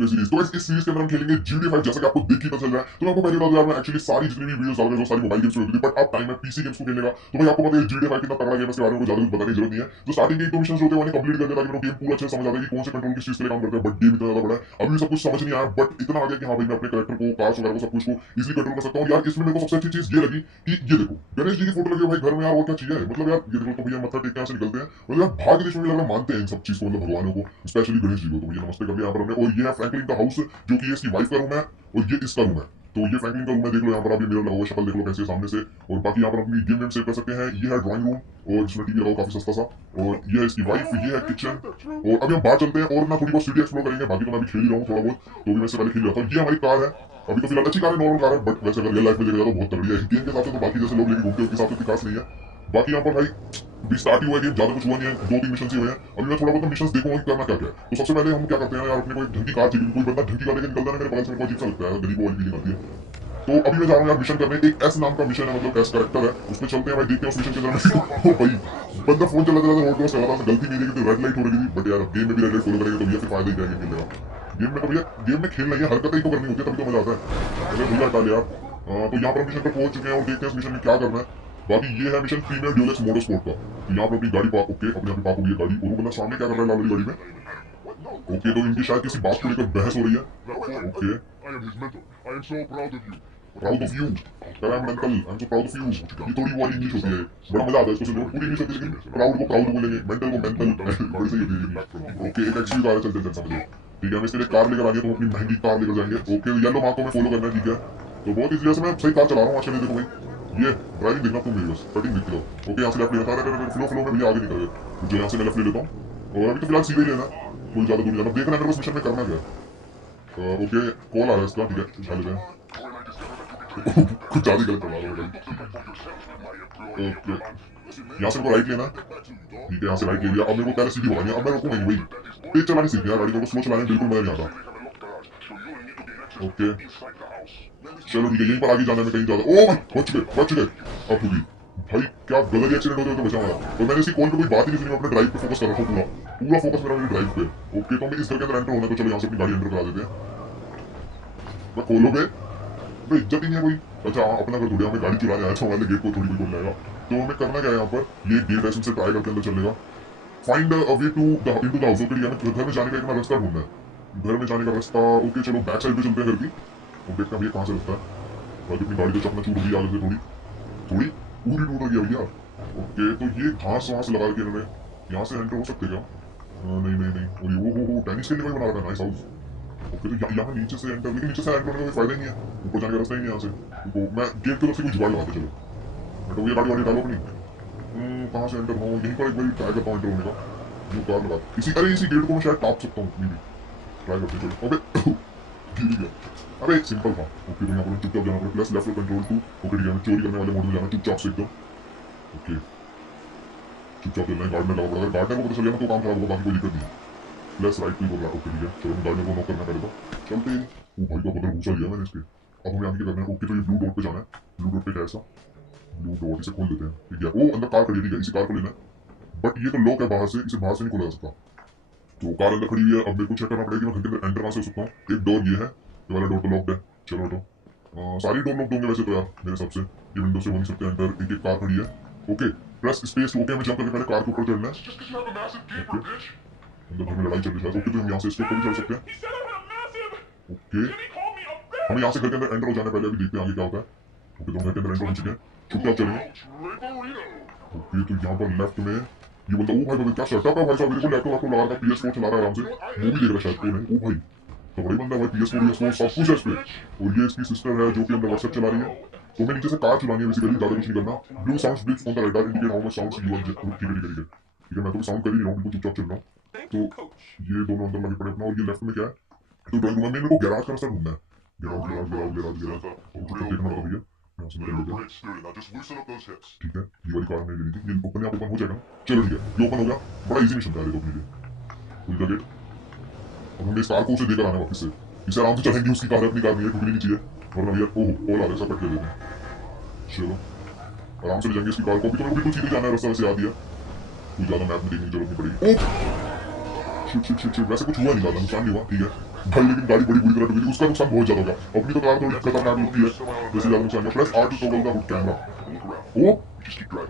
Play series. तो इस series के अंदर हम खेलेंगे GTA 5, जैसा कि आपको देख ही पता चल रहा है। तो मैं आपको पहले बता दूं यार, मैं एक्चुअली सारी जितनी भी वीडियोस डाल रहा हूं सारी मोबाइल गेम्स पे होती थी, बट अब टाइम है पीसी गेम्स को खेलने का। तो भाई आपको पता है GTA 5 कितना तगड़ा गेम है, इसके बारे में ज्यादा कुछ बताने की जरूरत नहीं है। तो स्टार्टिंग के एक दो मिशंस होते हैं, उन्हें कंप्लीट कर देता, ताकि मेरे गेम पूरा अच्छे से समझ आता है कि कौन से कंट्रोल किस चीज के लिए काम करता है। बट गेम इतना ज्यादा बड़ा है, अभी भी सब कुछ समझ नहीं आया, बट इतना आ गया कि हाँ भाई मैं अपने कैरेक्टर को, कार्स वगैरह को, सब कुछ को इजीली कंट्रोल कर सकता हूं। यार इसमें मेरे को सबसे अच्छी चीज ये लगी कि ये देखो गणेश जी की फोटो लगी है भाई घर में, यार और क्या चाहिए। मतलब यार ये देखो, तो भैया मत्था टेक के यहाँ से निकलते हैं। मतलब यार भारत देश में भी लग रहा है मानते हैं इन सब चीज को, मतलब भगवानों को, स्पेशली गणेश जी को। तो भैया नमस्ते कर लिया यहाँ पर हमने। और ये है फ्रैंकलिन का हाउस, जो कि ये इसकी वाइफ का रूम है और ये इसका रूम है। तो ये फ्रैंकलिन का रूम है, देख लो यहाँ पर आप, ये मिरर लगा हुआ है, शक्ल देख लो कैसे है सामने से। और बाकी यहाँ पर अपनी गेम सेव कर सकते हैं। ये है ड्राइंग रूम, और इसमें टीवी लगाओ काफी सस्ता सा। और ये है इसकी वाइफ, ये है किचन। और अभी हम बाहर चलते हैं और ना थोड़ी बहुत सिटी एक्सप्लोर करेंगे। बाकी तो मैं अभी खेल ही रहा हूँ थोड़ा बहुत, तो भी मैं इससे पहले खेल रहा था। ये हमारी कार है, अभी तो फिलहाल अच्छी कार है, नॉर्मल कार है, बट वैसे अगर रियल लाइफ में देखा जाए तो बहुत तगड़ी है गेम के हिसाब से। तो बाकी जैसे लोग लेके घूमते हैं उनके हिसाब से इतनी खास नहीं है। बाकी यहाँ पर भाई भी स्टार्ट ही हुआ है गेम, ज्यादा कुछ हुआ नहीं है, 2-3 मिशन ही हुए हैं। अभी मैं थोड़ा बहुत मिशन देखूंगा कि करना क्या क्या है। तो सबसे पहले हम क्या करते हैं यार, अपने को एक ढंग की कार चाहिए। कोई बंदा ढंग की कार लेके निकलता है मेरे बगल से, मेरे को अजीब सा लगता है, गरीबों वाली फीलिंग आती है। तो अभी मैं जा रहा हूँ यार मिशन करने। एक एस नाम का मिशन है, मतलब एस कैरेक्टर है, उसमें चलते हैं भाई, देखते हैं उस मिशन के अंदर। ओ भाई बंदा फोन चला रहा था, रोड क्रॉस कर रहा था, गलती नहीं थी कि रेड लाइट हो रही थी। बट यार गेम में भी रेड लाइट फॉलो करेंगे तो भैया फिर फायदा ही क्या गेम खेलने का। गेम में तो भैया गेम में खेलना ही है, हरकतें ही तो करनी होती है, तभी तो मजा आता है। अरे भैया हटा लिया। तो यहाँ पर मिशन पर पहुंच चुके हैं और देखते हैं इस मिशन में क्या करना है। बाकी ये है mission female Dulux motor sport का। तो यहाँ पर अपनी गाड़ी पार्क, ओके अपने यहाँ पे पार्क हो गई है गाड़ी, और वो बंदा सामने क्या कर रहा है लाल वाली गाड़ी में। ओके तो इनकी शायद किसी बात को लेकर बहस हो रही है। Okay proud of you, I am mental, I am so proud of you. ये थोड़ी वो इंग्लिश होती है, बड़ा मजा आता है इसको सुनने में। पूरी इंग्लिश होती है लेकिन प्राउड को प्राउड बोलेंगे, मेंटल को मेंटल, बड़ी सही होती है। ओके एक एक्चुअली कार है, चलते चलते समझो। ठीक है हम इसके लिए कार लेकर आ गए, तो अपनी महंगी कार लेकर जाएंगे। ओके येलो मार्क को मैं फॉलो करना है, ठीक है। तो बहुत इजी, जैसे मैं सही कार चला रहा हूँ आजकल, देखो भाई ये ड्राइविंग देखना तुम मेरी, बस कटिंग दिखती हो। ओके यहाँ से लेफ्ट ले लेता है, फ्लो फ्लो में भैया आगे निकल गए, मुझे यहाँ से मैं लेफ्ट ले लेता हूँ। और अभी तो फिलहाल सीधे ही लेना, कोई ज्यादा दूर जाना, देखना है मेरे को मिशन में करना क्या है। ओके कॉल आ रहा है इसका, ठीक है उठा लेते हैं। कुछ ज्यादा गलत चला रहा हूँ। ओके यहाँ से मेरे को राइट लेना, ठीक है यहाँ से राइट ले लिया। अब मेरे को पहले सीधी भगानी है, अब मैं रोकूंगा नहीं भाई, तेज चलानी सीखनी है गाड़ी को, स्लो चलाने में बिल्कुल मजा नहीं आता। ओके चलो ठीक है, यहीं पर आगे जाने में कहीं ज्यादा। ओ भाई बच गए अब होगी। भाई क्या गलत एक्सीडेंट हो जाए तो बचा हमारा। तो मैंने इसी कॉल पे कोई बात ही नहीं सुनी, मैं अपने ड्राइव पे फोकस कर रहा हूँ, पूरा पूरा फोकस मेरा मेरी ड्राइव पे। ओके तो हमें इस घर के अंदर एंटर होना है, तो चलो यहाँ से अपनी गाड़ी एंटर करा देते हैं। मैं खोलोगे भाई, इज्जत ही नहीं है कोई। अच्छा हाँ अपना घर थोड़ी, हमें गाड़ी चुराने आया था, हमारे गेट को थोड़ी कोई खोल जाएगा। तो हमें करना क्या है यहाँ पर, ये गेट है, इससे ट्राई करके अंदर चलेगा। Find a way to into the house. Okay हमें घर में जाने का एक रास्ता ढूंढना है, घर में जाने का रास्ता। ओके चलो बैक साइड पे चलते हैं घर की, और देखते हैं भैया कहाँ से रास्ता है। बाकी अपनी गाड़ी तो चकना चूर होगी आगे से, थोड़ी थोड़ी पूरी टूट गई भैया। ओके तो ये घास वहां से लगा के इन्होंने, यहाँ से एंटर हो सकते क्या? नहीं नहीं नहीं। और ये वो टेनिस के लिए कोई बना रखा है, नाइस हाउस। ओके तो यहाँ नीचे से एंटर, लेकिन नीचे से एंटर होने का कोई फायदा ही नहीं है, ऊपर जाने का रास्ता ही नहीं है यहाँ से। तो मैं गेट की तरफ से कुछ जुगाड़ लगाते चलो। तो ये गाड़ी वाड़ी डालो अपनी। कहाँ से एंटर हो, यहीं पर एक बार ट्राई करता हूँ एंटर होने का। न्यू कार लगा इसी, अरे इसी गेट को मैं शायद टाप सकता हूँ अपनी भी, ट्राई करते चलो। अबे गिर गया। अरे सिंपल था। ओके तो यहाँ पर चुपचाप जाना पड़ेगा, प्लस लेफ्ट और कंट्रोल 2। ओके ठीक है हमें चोरी करने वाले मोड में जाना चुपचाप से एकदम। ओके चुपचाप चलना है, गार्डनर लगा पड़ेगा, गार्डनर को पता चल गया ना तो काम खराब होगा, बाकी कोई दिक्कत नहीं है। प्लस राइट क्लिक होगा। ओके ठीक है चलो हम गार्डनर को नॉक करना पहले, तो चलते हैं। ओ भाई का बदल घुसा लिया मैंने इसके। अब हमें आगे क्या करना है, ओके तो ये ब्लू डॉट पे जाना है। ब्लू डॉट पे क्या ऐसा, ब्लू डॉट इसे खोल देते हैं, ठीक है। ओ अंदर कार खड़ी है, ठीक है इसी कार को लेना है। बट ये तो लॉक है बाहर से, इसे बाहर से नहीं खोला जा सकता। तो कार अंदर खड़ी हुई है, अब मेरे को चेक करना पड़ेगा कि मैं घर के अंदर एंटर कहाँ से हो सकता हूँ। एक डोर ये है, ये वाला डोर तो लॉक्ड है। चलो हटो, सारी डोर लॉक होंगे वैसे तो यार मेरे हिसाब से, ये विंडो से हो नहीं सकते एंटर। एक एक कार खड़ी है। Okay press space. ओके हमें जंप करके पहले कार के ऊपर चढ़ना है। ओके अंदर घर में लड़ाई चल रही है। ओके तो हम यहाँ से इसके ऊपर भी चढ़ सकते हैं। ओके हमें यहाँ से घर के अंदर एंटर हो जाना, पहले अभी देखते हैं आगे क्या होता है। ओके तो हम घर के अंदर एंटर हो चुके हैं, चुपचाप चलेंगे। ओके तो यहाँ पर लेफ्ट में ये बंदा, ओ भाई क्या सेटअप है भाई साहब, मेरे को लैपटॉप आपको लगा रहा था, PS4 चला रहा है आराम से, मूवी देख रहा है शायद। ओ नहीं ओ भाई तो बड़ी बंदा भाई, PS4 सब कुछ है इस पे। और ये इसकी सिस्टर है जो कि अंदर व्हाट्सएप चला रही है। तो मैं नीचे से कार चलानी है बेसिकली, ज्यादा कुछ नहीं करना। Blue sounds blips on the radar indicate how much sounds you are. ठीक है ठीक है ठीक है ठीक है मैं तो भी साउंड कर ही नहीं रहा हूँ, बिल्कुल चुपचाप चल रहा हूँ। तो ये दोनों अंदर लगे पड़े अपना, और ये लेफ्ट में क्या है, तो ड्राइंग रूम में मेरे को गैराज का रास्ता ढूंढना है। Garage garage garage garage garage और चुपचाप देखना होगा भैया, यहाँ से निकल लेते हैं। ठीक है ये वाली कार नहीं लेनी थी, ये ओपन आप ओपन हो जाएगा ना। चलो ठीक है ये ओपन हो गया, बड़ा इजी मिशन था ये तो अपने लिए। खुल गया गेट। अब हमें इस कार को उसे देकर आना है वापस से, इसे आराम से चलेंगे, उसकी कार है अपनी कार नहीं है, टूटनी नहीं चाहिए वरना भैया ओह कॉल आ रहा है, सब कट कर देते हैं। चलो आराम से ले जाएंगे इसकी कार को, अभी तो मेरे को बिल्कुल सीधे जाना है, रास्ता वैसे याद दिया, कोई ज्यादा मैप में देखने की जरूरत नहीं पड़ेगी। शिट शिट शिट शिट, वैसे कुछ हुआ नहीं, ज्यादा नुकसान नहीं हुआ, ठीक है। भाई लेकिन गाड़ी बड़ी बुरी तरह डूबी थी, उसका नुकसान बहुत ज्यादा हो गया। अपनी तो कार थोड़ी खतरनाक होती है, वैसे ज्यादा नुकसान हुआ। Plus R to toggle the hood camera. ओ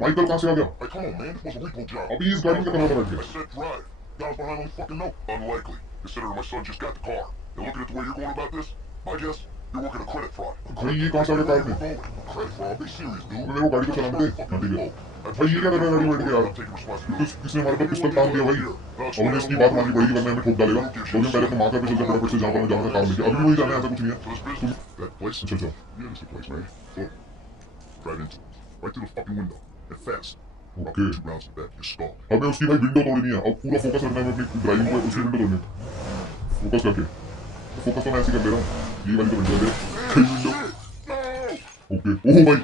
माइकल कहाँ से आ गया? अभी इस गाड़ी में कितना बैठ गया? Got behind on fucking note. Unlikely, considering my son just got the car. And looking at the way you're going about this, I guess you're working a credit fraud. भाई ये कहाँ से आ गया कार में? Credit fraud? Be serious, dude. मेरे को गाड़ी को चलाने दे। हाँ ठीक है। भाई ये क्या कर रहा है गाड़ी बैठ के यार? किसने हमारे पर पिस्टल तान दिया भाई? अब हमें इसकी बात माननी पड़ेगी वरना हमें ठोक डालेगा। तो हम पहले अपने माँ घर पे चलते फटाफट से जहाँ पर हमें जाना था कार लेके। अभी भी वही जाना है, ऐसा कुछ नहीं है। That place? अच्छा अच्छा। Yeah, that's the place, man. Look, right into it. Right through the fucking window. And fast. Okay. 2 rounds to the back of your skull. हमें उसकी भाई विंडो तोड़नी है। अब पूरा फोकस रखना है अपनी ड्राइविंग पे, उसकी विंडो तोड़नी है। फोकस करके। फोकस तो मैं ऐसे कर ले रहा हूँ। ये वाली तो विंडो है। कई विंडो। ओके। ओह भाई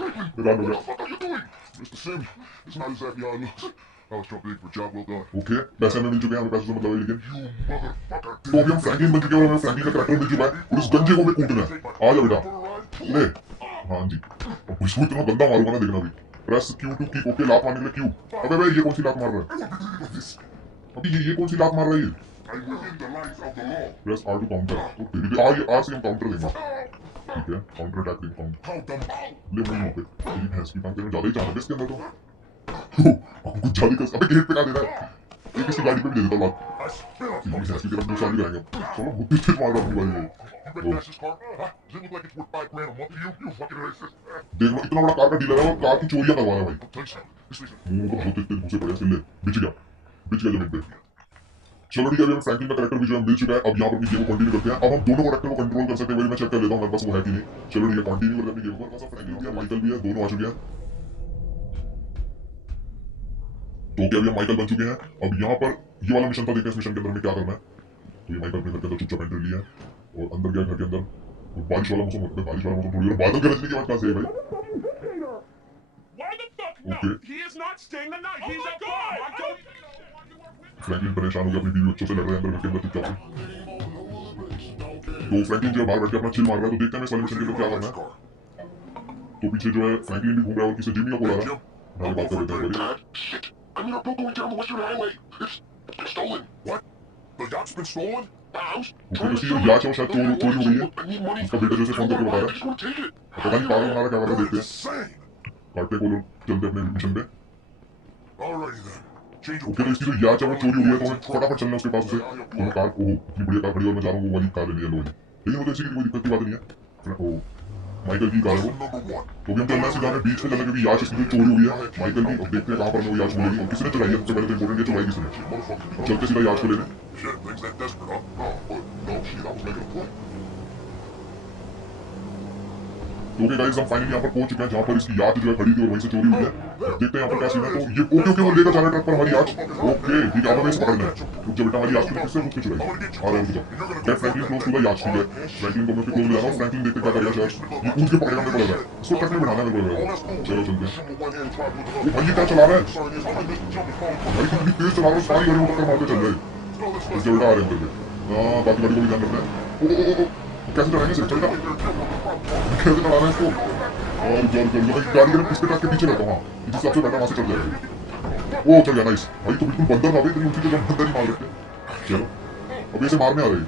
रान हो गया। What are you doing? Mr. Sims, it's not exactly how it looks. I was trying to think for a job well done. Okay पैसे हमें मिल चुके हैं, हमें पैसे से मतलब है, लेकिन You motherfucker. तो अभी हम फ्रैंकलिन बन चुके हैं और हमें फ्रैंकलिन का करैक्टर मिल चुका है और इस गंजे को हमें कूटना है। आ जा बेटा ले। हाँ जी। और पुलिस को इतना गंदा मारूंगा ना, देखना अभी। Press Q to keep okay, लात मारने के लिए क्यू। अबे भाई ये कौन सी लात मार रहा है? अभी ये कौन सी लात मार रहा है ये? I'm within the lines of the law. Press R to counter. तो तेरी आज से हम काउंटर देंगे। ठीक है काउंटर अटैक देंगे काउंटर। How them out? ले वही मौके तेरी भैंस की पंक्ति में ज्यादा ही जाना है इसके अंदर तो। कुछ ज्यादा कर अबे गेट पे का दे रहा है। ये किसी गाड़ी पे भी दे देता बात। I spit on तीन you. भैंस की तरफ दूसरा भी करेंगे। चलो बहुत तेज मार रहा हूँ भाई वो। You recognize this car? Huh? Does it look like it's worth $5 grand a month to you? You fucking racist. देख लो इतना बड़ा कार का डीलर है और कार की चोरियां करवा रहा है भाई। I'll tell you something. This isn't. मुंह को बहुत तेज घुसे पड़े सिले। बिच गया जमीन पे। चलो ठीक है अभी हमें फ्रैंकलिन का कैरेक्टर भी जो है मिल चुका है। अब यहाँ पर अपनी गेम को कंटिन्यू करते हैं। अब हम दोनों कैरेक्टर को कंट्रोल कर सकते हैं। वही मैं चेक कर लेता हूँ मेरे पास वो है कि नहीं। चलो ठीक है कंटिन्यू करते हैं अपनी गेम को। हमारे पास फ्रैंकलिन भी है, माइकल भी है, दोनों आ चुके हैं। तो क्या अभी हम माइकल बन चुके हैं। अब यहाँ पर ये वाला मिशन था, देखते हैं इस मिशन के अंदर हमें क्या करना है। तो ये माइकल अपने घर के अंदर चुपचाप एंट्री लिया है और अंदर गया घर के अंदर। और बारिश वाला मौसम होता है, बारिश वाला मौसम थोड़ी देर बादल गरजने की आवाज कहाँ से है भाई? Why the fuck? No, Okay. he is not staying the night. He's a god. Franklin परेशान हो गया, अपनी बीवी बच्चों से लड़ रहे हैं अंदर घर के अंदर चुपचाप से। तो फ्रैंकलिन जो है बाहर बैठ के अपना चिल मार रहा है। तो देखते हैं इस वाले मिशन के अंदर क्या करना है। तो पीछे जो है फ्रैंकलिन भी घूम रहा है और किसी जिमी का कॉल आ रहा है। मैं बात कर लेते हैं बड़ी। Shit. I'm in a boat going down the western highway. It's stolen. What? The yacht's been stolen? The house? Okay तो याच है वो शायद चोरी हो गई है। उसका बेटा जैसे फोन करके बता रहा है। पता नहीं पागल बना रहा क्या कर रहा है, देखते हैं। Insane. काटे को लोग चलते अपने मिशन पे। Alrighty then. Change ओके तो इसकी जो याच है वो चोरी हुई है, तो हमें फटाफट चलना है उसके पास उसे। तो मैं कार ओह इतनी बढ़िया कार खड़ी है और मैं जा रहा हूँ वो वाली कार लेने लोग। लेकिन मुझे इसी की कोई दिक्कत की बात नहीं है। ओह माइकल की कार है वो। Number 1. तो भी हम चलना है सीधा हमें बीच में चलना क्योंकि याच इसकी जो चोरी हुई है माइकल की। अब देखते हैं कहाँ पर हमें वो याच मिलेगी और किसने चलाई है। सबसे पहले तो इम्पोर्टेंट है चलाई किसने। Motherfucker. चलते सीधा याच को लेने। Shit, things that desperate, huh? Oh, but no shit, I was making a point. तो ओके गाइस हम फाइनली यहाँ पर पहुंच चुके हैं जहाँ पर इसकी याच जो है खड़ी थी और वहीं से चोरी हुई है। देखते हैं यहाँ पर क्या सीन है। तो ये ओके ओके वो लेकर जा रहा है ट्रक पर हमारी याच। ओके ठीक है अब हमें इसे पकड़ना है। रुक जा बेटा, हमारी याच को किससे उसने चुराई? आ रहा है रुक जा। मैं फ्रैंकलिन क्लोज टू द याच, ठीक है। फ्रैंकलिन को मैं उसके क्लोज ले जा रहा हूँ। फ्रैंकलिन देखते क्या करेगा शायद। ये कूद के पकड़ेगा मेरे को लग रहा है। इसको ट्रक में बिठाना है मेरे को लग रहा है। चलो चलते हैं। ये भाई ये क्या चला रहा है? भाई कितनी तेज चला रहा है, सारी गाड़ी को टक्कर मारते चल रहे हैं। रुक जा बेटा, आ रहे हैं अंदर से। हाँ बाकी गाड़ी को भी ध्यान रखना है। ओ कैसे चलाएंगे इसे? चल कैसे चलाना है इसको? और जल जल गाड़ी के पिछले ट्रक के पीछे रहता हूँ। हाँ जिस सबसे बैठा वहाँ से चल जाएगा। वो चल गया नाइस। भाई तो बिल्कुल बंदर था भाई, इतनी ऊंची जगह बंदर ही मार रहे थे। चलो अब इसे मारने आ रही है।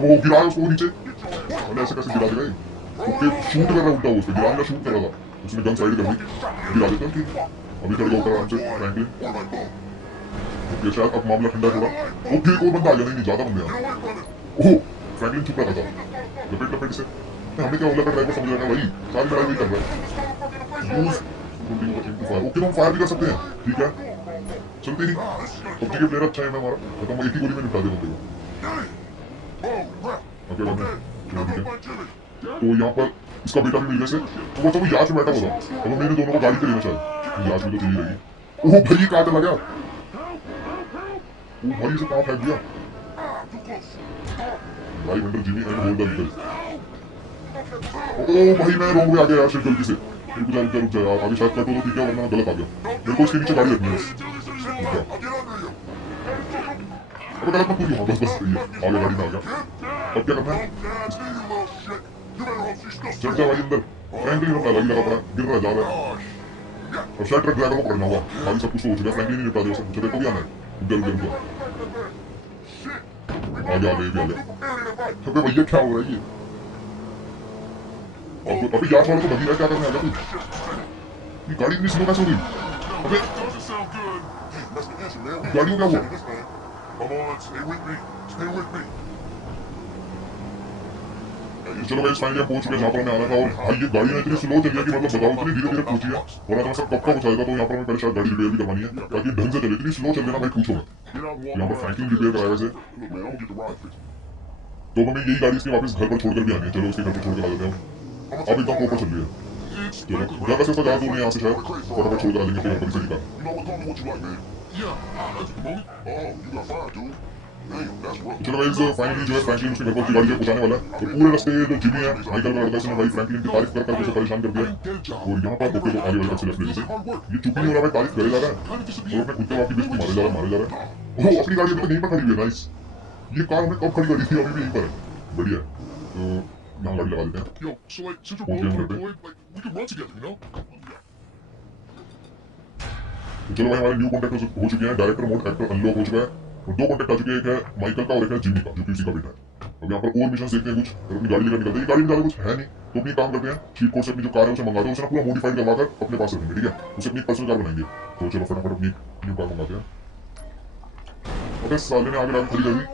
वो गिरा है उसको नीचे। मैंने ऐसे कैसे गिरा देगा ये? ओके शूट कर रहा है उल्टा, वो उसको गिराने का शूट कर रहा था। उसने गन साइड कर दी, गिरा देता कि अभी चढ़ गया ऊपर आराम से फ्रैंकलिन। ओके शायद अब मामला ठंडा थोड़ा। ओके एक और बंदा आ गया। नहीं ज्यादा बंदे हैं। ओह फ्रैंकलिन चुप रहा था। लपेट लपेट से हमने क्या ओला का ड्राइवर समझ रहा है भाई, सारी लड़ाई नहीं कर रहा है। Use fire. ओके हम फायर भी कर सकते हैं, ठीक है चलते ही। पबजी के प्लेयर अच्छा है ना हमारा, मतलब हम एक ही गोली में निपटा दे बंदे को। ओके तो यहाँ पर इसका बेटा भी मिल गया से। तो वो तो याच में बैठा हुआ था। अब मेरे दोनों को गाड़ी पे लेना चाहिए। याच में तो चाहिए रहेगी। ओह भाई कहाँ चला गया? ओह भाई इसे कहाँ फेंक दिया? भाई wonder Jimmy and hold the vehicle. Oh भाई मैं रॉन्ग वे आ गया यार शिट गलती से। रुक जा यार, आगे शायद कट हो तो ठीक है वरना मैं गलत आ गया। मेरे को इसके नीचे गाड़ी रखनी है। अब गलत मत पूछो। बस बस ये आगे गाड़ी में आ गया। अब क्या करना है? चल जा भाई अंदर। फ्रैंकलिन अपना लगा पड़ा गिर रहा जा रहा है। और शायद ट्रक ड्राइवर को पकड़ना होगा। बाकी सब कुछ हो चुका है। फ्रैंकलिन नहीं निपटा दिया सब। मुझे तो भी आना है। रुक जा। आ गया ये भी आ गया। अबे भैया क्या हो रहा है ये? अबे यार वाला तो लगी है, क्या करने आ गया तू? ये गाड़ी इतनी स्लो कैसे हो गई? अबे Doesn't sound good. Hey, that's the answer, man. गाड़ी में क्या हुआ? This man. Come on, stay with me. Stay with me. चलो भाई फाइनली हम पहुंच चुके हैं जहाँ पर हमें आना था। और भाई ये गाड़ी ना इतनी स्लो चल रही है कि मतलब बताओ इतनी धीरे धीरे पहुंची है, वरना तो मैं सब कब का पहुंचाएगा। तो यहाँ पर हमें पहले शायद गाड़ी रिपेयर भी करवानी है ताकि ढंग से चले। इतनी स्लो चल रही है ना भाई, पूछो मत। Get out and walk यहाँ पर around. फ्रैंकलिन रिपेयर कराया वैसे, Look, man, I'm gonna get the ride fixed. तो हमें यही गाड़ी इसकी वापस घर पर छोड़कर भी आनी है। चलो उसके घर पर छोड़ कर आ जाते हैं हम। अब एकदम प्रॉपर चल रही है। It's चलो sprinkled, घर right? वैसे इसका ज़्यादा दूर नहीं है यहाँ से, शायद फटाफट छोड़ कर आ जाएंगे अपने घर पर इसे निकाल। You know what? Call me what you like, man. Yeah, that's the movie. Oh, you got fired, dude. Damn, that's rough. चलो भाई फाइनली जो है फ्रैंकलिन उसके घर पर उसकी गाड़ी से पहुंचाने वाला है। तो पूरे रास्ते जो जिमी है माइकल का लड़का, उसने भाई फ्रैंकलिन की तारीफ कर करके उसे परेशान कर दिया। और यहाँ पर ओके तो आगे वाले से लेफ्ट से ये चुप ही नहीं हो रहा भाई, तारीफ करे जा रहा है और अपने कुत्ते बाप की बेइज्जती मारे जा रहा है। वो अपनी गाड़ी अभी तक यहीं पर खड़ी हुई है। नाइस, ये कार हमने कब खड़ी करी थी, अभी भी यहीं पर है। बढ़िया, तो यहाँ गाड़ी लगा देते हैं। Yo, so like, since you're Okay, both I'm unemployed, like, we can run together, you know? तो चलो भाई हमारे न्यू कॉन्टेक्ट हो चुके हैं, डायरेक्टर मोड एक्टर अनलॉक हो चुका है और दो कॉन्टेक्ट आ चुके हैं। एक है माइकल का और एक है जिमी का, जो कि उसी का बेटा है। अब यहाँ पर और मिशन देखते हैं कुछ, और अपनी गाड़ी लेकर निकलते हैं। ये गाड़ी में ज़्यादा कुछ है नहीं, तो अपनी काम करते हैं। चीट कोड से अपनी जो कार है उसे मंगाते हैं, उसे ना पूरा मॉडिफाइड करवाकर अपने पास रखेंगे, ठीक है? उसे अपनी पर्सनल कार बनाएंगे। तो चलो फटाफट अपनी न्यू कार मंगाते हैं। अबे साले ने आगे लाके खड़ी कर दी।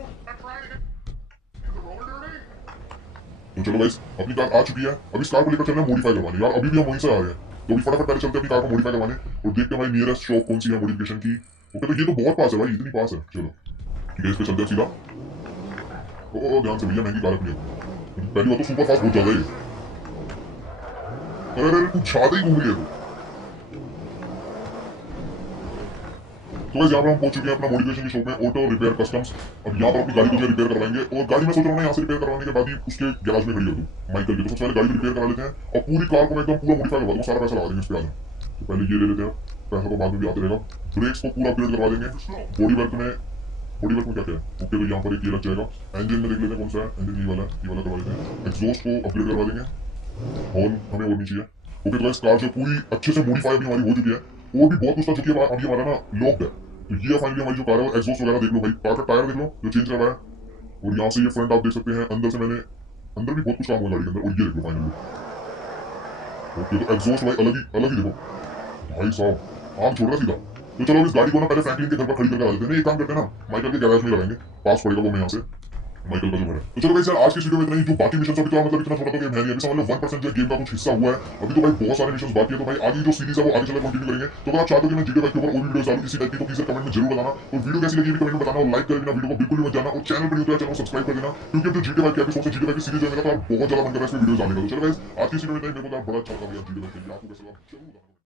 तो चलो गाइस अपनी कार आ चुकी है। अब इस कार को लेकर चलना है मॉडिफाई करवाने। यार अभी भी हम वहीं से आ रहे हैं, तो अभी फटाफट पहले चलते हैं अपनी कार को मॉडिफाई करवाने और देखते हैं भाई नियरेस्ट शॉप कौन सी है मॉडिफिकेशन की। ओके, तो ये तो बहुत पास है भाई, इतनी पास है। चलो ठीक है, इस पे चलते हैं सीधा। ओ ध्यान से भैया, महंगी कार अपनी है। पहली बात तो सुपर फास्ट बहुत ज्यादा है। अरे अरे कुछ ज्यादा ही घूम रही है तो। तो गाइस यहाँ पर हम पहुंच चुके हैं अपना मॉडिफिकेशन की शॉप में, ऑटो रिपेयर कस्टम्स। अब यहाँ पर अपनी गाड़ी को जो रिपेयर करवाएंगे और गाड़ी में सोच रहा हूँ यहाँ से रिपेयर करवाने के बाद ही उसके गैराज में खड़ी कर दूँ माइकल की। तो सबसे पहले गाड़ी रिपेयर करा लेते हैं और पूरी कार को मैं एकदम पूरा मॉडिफाई करवा दूँगा, सारा पैसा लगा देंगे इस पे आज। तो पहले ये ले लेते हैं, पैसा तो बाद में भी आते रहेगा। ब्रेक्स को पूरा अपग्रेड करवा देंगे। बॉडी वर्क में क्या क्या है? ओके, तो यहाँ पर एक ये लग जाएगा। इंजन में देख लेते हैं कौन सा है इंजन, ये वाला करवा लेते हैं। एग्जॉस्ट को अपग्रेड करवा देंगे, हॉर्न हमें और नहीं चाहिए। ओके, तो इस कार जो पूरी अच्छे से मॉडिफाई अभी हमारी हो चुकी है और भी बहुत कुछ था जो कि अभी हमारा ना लॉक्ड है। तो ये फाइनली हमारी जो कार है वो एग्जॉस्ट वगैरह देख लो भाई, कार का टायर देख लो जो चेंज करवाया है। और यहाँ से ये फ्रंट आप देख सकते हैं, अंदर से मैंने अंदर भी बहुत कुछ काम हुआ गाड़ी के अंदर। और ये देख लो फाइनली। ओके, तो एग्जॉस्ट भाई अलग ही देखो भाई साहब, आम छोड़ रहा सीधा। तो चलो इस गाड़ी को ना पहले फ्रैंकलिन के घर पर खड़ी करके आ देते हैं। एक काम करते हैं ना, माइकल के गैराज में लगाएंगे, पास पड़ेगा वो में यहाँ से माइकल का जो घर है। तो चलो भाई यार आज की वीडियो में इतना ही। जो बाकी मिशन अभी तो मतलब इतना छोटा तो गेम है नहीं, अभी समझ लो 1% जो गेम का कुछ हिस्सा हुआ है। अभी तो भाई बहुत सारे मिशन बाकी है। तो भाई आगे जो सीरीज है वो आगे चलकर कंटिन्यू करेंगे। तो अगर आप चाहते हो कि मैं GTA 5 के ऊपर और भी वीडियोस डालूं इसी टाइप की, तो प्लीज कमेंट में जरूर बताना। और वीडियो कैसी लगी कमेंट में बताना और लाइक कर देना, वीडियो को बिल्कुल भी मत जाना। और चैनल पर न्यू तो चैनल को सब्सक्राइब कर देना, क्योंकि अब जो GTA 5 के एपिसोड से GTA 5 की सीरीज है मेरा तो बहुत ज्यादा मन कर रहा है इसमें वीडियोस डालने का। तो चलो गाइस आज की वीडियो में इतना ही। मेरे को तो बड़ा अच्छा लगा यार GTA 5 के लिए। आपको कैसा लगा जरूर बताना।